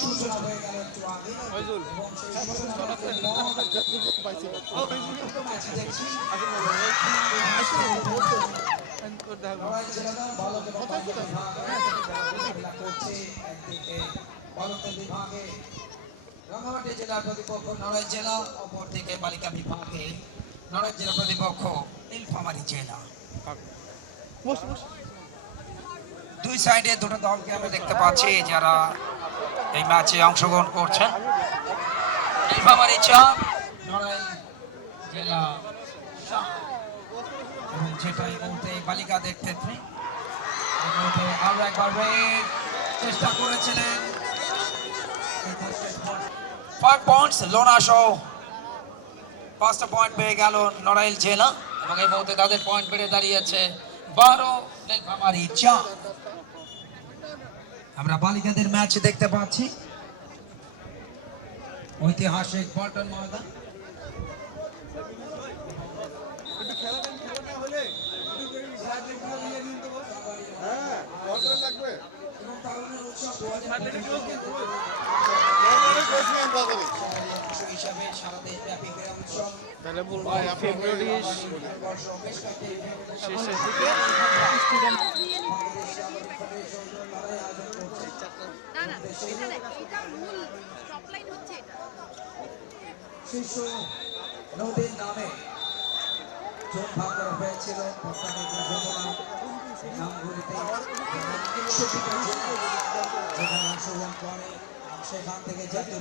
সূচনা হয়ে গেল একটু আগে এবং সেই ম্যাচে দেখছি নড়াইল জেলা বালক এবং বালিকা বিভাগ করছে একদিকে বালকদের বিভাগে রাঙামাটি জেলার প্রতিপক্ষ নড়াইল জেলা, অপরদিকে বালিকা বিভাগে নড়াইল জেলা প্রতিপক্ষ নীলফামারী জেলা। দুই সাইডে দুটো দলকে আমরা দেখতে পাচ্ছি যারা এই ম্যাচে অংশগ্রহণ করছেন। নীলফামারী 4, নড়াইল জেলা 7 এবং যেটা এই মুহূর্তে বালিকাদের ক্ষেত্রে এই মুহূর্তে আরো একবার চেষ্টা করেছিলেন 5 পয়েন্টস লোনা সহ 5টা পয়েন্ট পেয়ে গেল নড়াইল জেলা এবং এই মুহূর্তে তাদের পয়েন্ট বেড়ে দাঁড়িয়েছে 12, নীলফামারী 4। আমরা বালিকাদের ম্যাচ দেখতে পাচ্ছি ঐতিহাসিক পল্টন ময়দান। হিসাবে সারা দেশব্যাপী ক্রীড়া উৎসব তাহলে বলবো ফেব্রুয়ারি শেষের দিকে শিশু নদীর নামে জোট ভাগ করা হয়েছিল নামগুলিতে যেখানে অংশগ্রহণ করে সেখান থেকে জাতীয়